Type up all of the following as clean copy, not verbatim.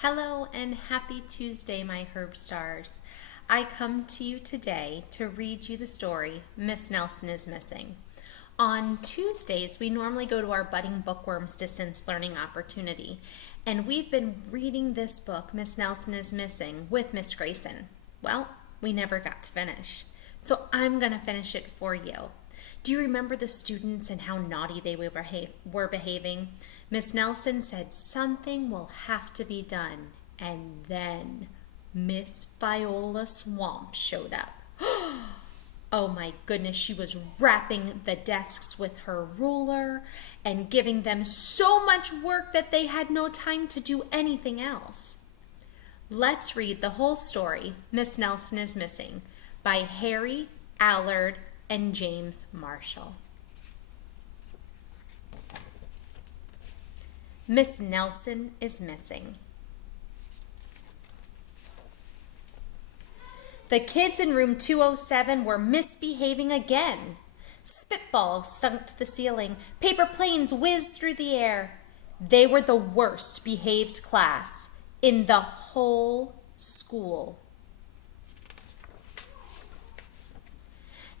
Hello and happy Tuesday, my Herbstars. I come to you today to read you the story, Miss Nelson is Missing. On Tuesdays, we normally go to our Budding Bookworms Distance Learning Opportunity, and we've been reading this book, Miss Nelson is Missing, with Miss Grayson. Well, we never got to finish, so I'm going to finish it for you. Do you remember the students and how naughty they were behaving? Miss Nelson said something will have to be done, and then Miss Viola Swamp showed up. Oh my goodness, she was wrapping the desks with her ruler and giving them so much work that they had no time to do anything else. Let's read the whole story, Miss Nelson is Missing, by Harry, Allard, and James Marshall. Miss Nelson is Missing. The kids in room 207 were misbehaving again. Spitballs stunk to the ceiling. Paper planes whizzed through the air. They were the worst behaved class in the whole school.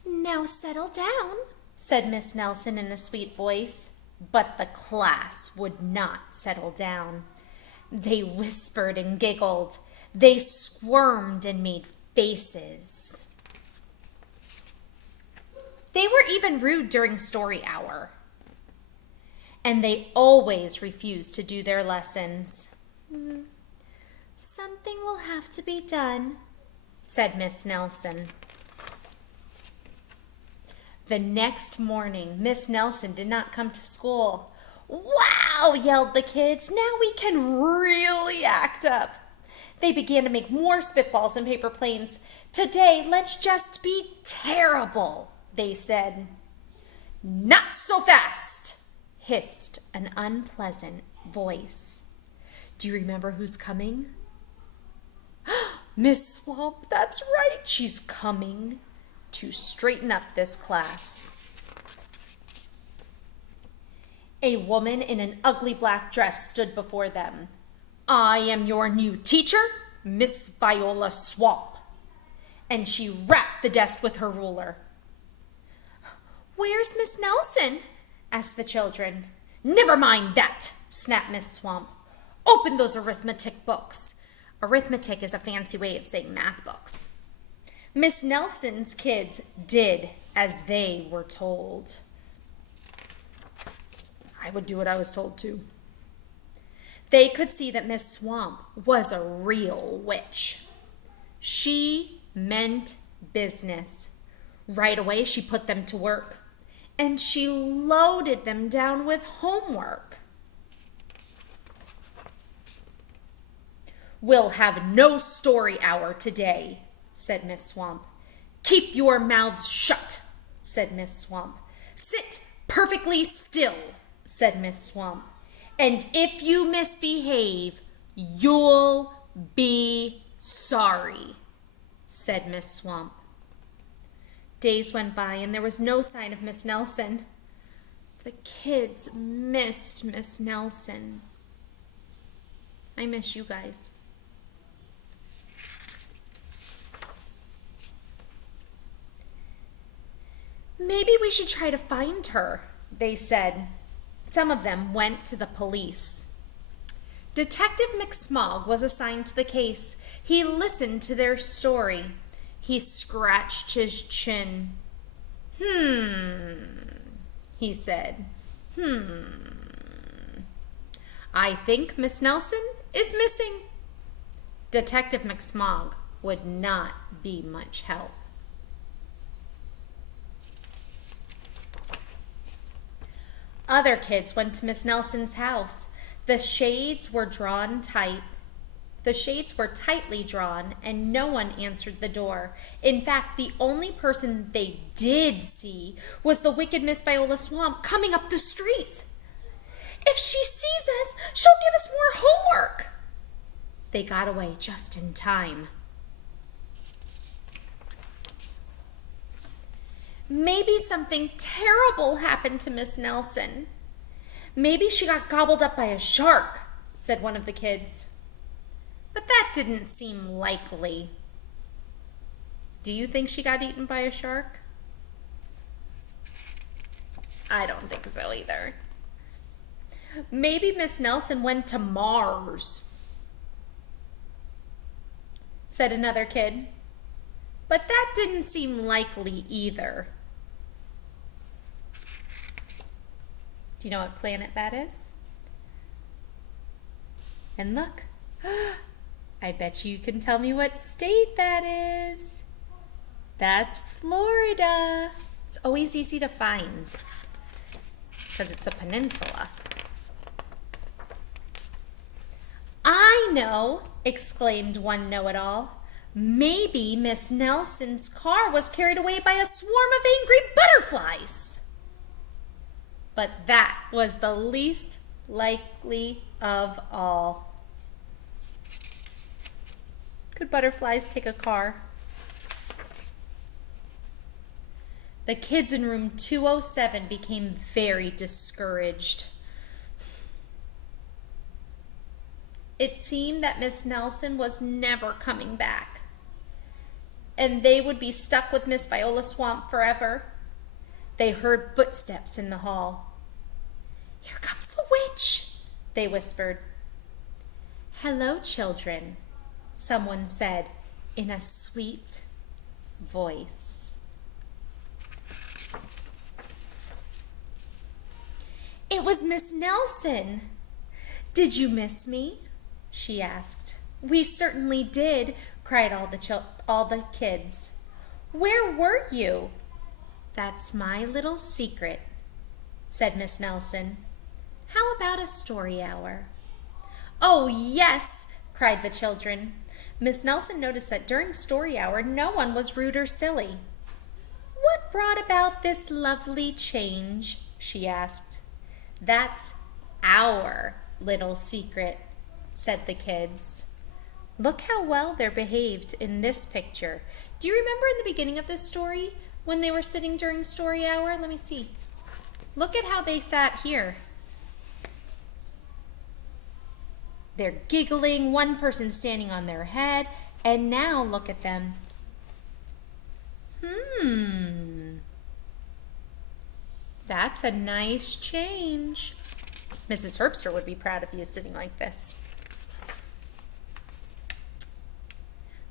"Now settle down," said Miss Nelson in a sweet voice. But the class would not settle down. They whispered and giggled. They squirmed and made faces. They were even rude during story hour. And they always refused to do their lessons. "Something will have to be done," said Miss Nelson. The next morning, Miss Nelson did not come to school. "Wow!" yelled the kids. "Now we can really act up." They began to make more spitballs and paper planes. "Today, let's just be terrible," they said. "Not so fast," hissed an unpleasant voice. Do you remember who's coming? Miss Swamp, that's right, she's coming to straighten up this class. A woman in an ugly black dress stood before them. "I am your new teacher, Miss Viola Swamp." And she rapped the desk with her ruler. "Where's Miss Nelson?" asked the children. "Never mind that," snapped Miss Swamp. "Open those arithmetic books." Arithmetic is a fancy way of saying math books. Miss Nelson's kids did as they were told. I would do what I was told too. They could see that Miss Swamp was a real witch. She meant business. Right away, she put them to work, and she loaded them down with homework. "We'll have no story hour today," said Miss Swamp. "Keep your mouths shut," said Miss Swamp. "Sit perfectly still," said Miss Swamp. "And if you misbehave, you'll be sorry," said Miss Swamp. Days went by and there was no sign of Miss Nelson. The kids missed Miss Nelson. I miss you guys. "Maybe we should try to find her," they said. Some of them went to the police. Detective McSmog was assigned to the case. He listened to their story. He scratched his chin. He said. "I think Miss Nelson is missing." Detective McSmog would not be much help. Other kids went to Miss Nelson's house. The shades were tightly drawn, and no one answered the door. In fact, the only person they did see was the wicked Miss Viola Swamp coming up the street. "If she sees us, she'll give us more homework." They got away just in time. "Maybe something terrible happened to Miss Nelson. Maybe she got gobbled up by a shark," said one of the kids. But that didn't seem likely. Do you think she got eaten by a shark? I don't think so either. Maybe Miss Nelson went to Mars, said another kid. But that didn't seem likely either. Do you know what planet that is? And look, I bet you can tell me what state that is. That's Florida. It's always easy to find because it's a peninsula. I know, exclaimed one know-it-all. Maybe Miss Nelson's car was carried away by a swarm of angry butterflies. But that was the least likely of all. Could butterflies take a car? The kids in room 207 became very discouraged. It seemed that Miss Nelson was never coming back, and they would be stuck with Miss Viola Swamp forever. They heard footsteps in the hall. "Here comes the witch," they whispered. "Hello, children," someone said in a sweet voice. It was Miss Nelson. "Did you miss me?" she asked. "We certainly did," cried all the kids. "Where were you?" "That's my little secret," said Miss Nelson. "How about a story hour?" "Oh, yes," cried the children. Miss Nelson noticed that during story hour, no one was rude or silly. "What brought about this lovely change?" she asked. "That's our little secret," said the kids. Look how well they're behaved in this picture. Do you remember in the beginning of this story when they were sitting during story hour? Let me see. Look at how they sat here. They're giggling, one person standing on their head, and now look at them. That's a nice change. Mrs. Herbster would be proud of you sitting like this.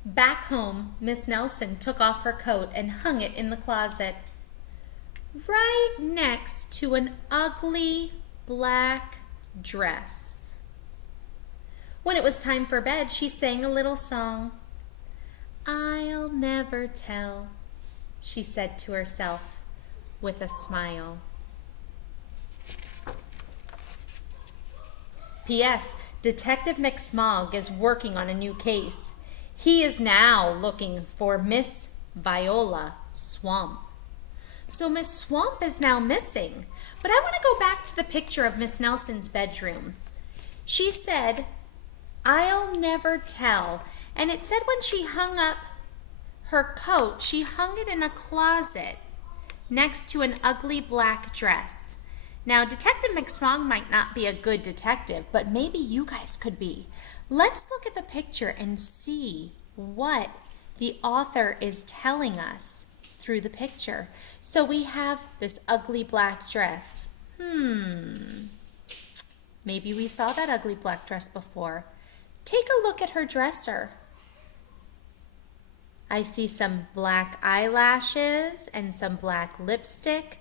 Back home, Miss Nelson took off her coat and hung it in the closet, right next to an ugly black dress. When it was time for bed, she sang a little song. "I'll never tell," she said to herself with a smile. P.S. Detective McSmog is working on a new case. He is now looking for Miss Viola Swamp. So Miss Swamp is now missing. But I want to go back to the picture of Miss Nelson's bedroom. She said, "I'll never tell." And it said when she hung up her coat, she hung it in a closet next to an ugly black dress. Now, Detective McSmog might not be a good detective, but maybe you guys could be. Let's look at the picture and see what the author is telling us through the picture. So we have this ugly black dress. Maybe we saw that ugly black dress before. Take a look at her dresser. I see some black eyelashes and some black lipstick,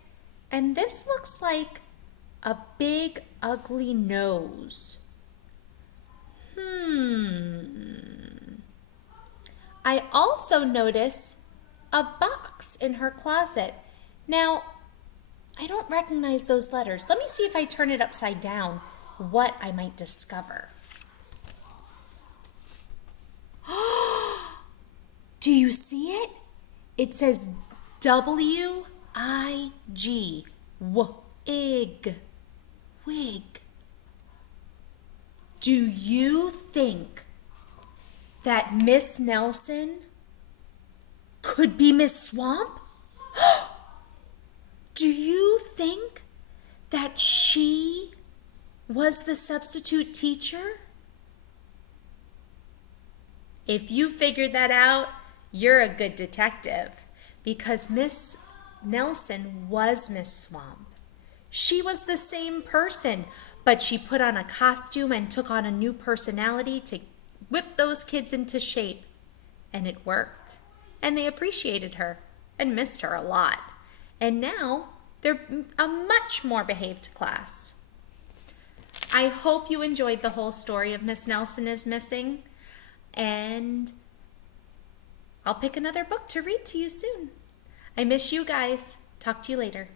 and this looks like a big ugly nose. I also notice a box in her closet. Now, I don't recognize those letters. Let me see if I turn it upside down, what I might discover. Do you see it? It says W-I-G, wig. Wig. Do you think that Miss Nelson could be Miss Swamp? Do you think that she was the substitute teacher? If you figured that out, you're a good detective, because Miss Nelson was Miss Swamp. She was the same person, but she put on a costume and took on a new personality to whip those kids into shape. And it worked. And they appreciated her and missed her a lot. And now they're a much more behaved class. I hope you enjoyed the whole story of Miss Nelson is Missing. And I'll pick another book to read to you soon. I miss you guys. Talk to you later.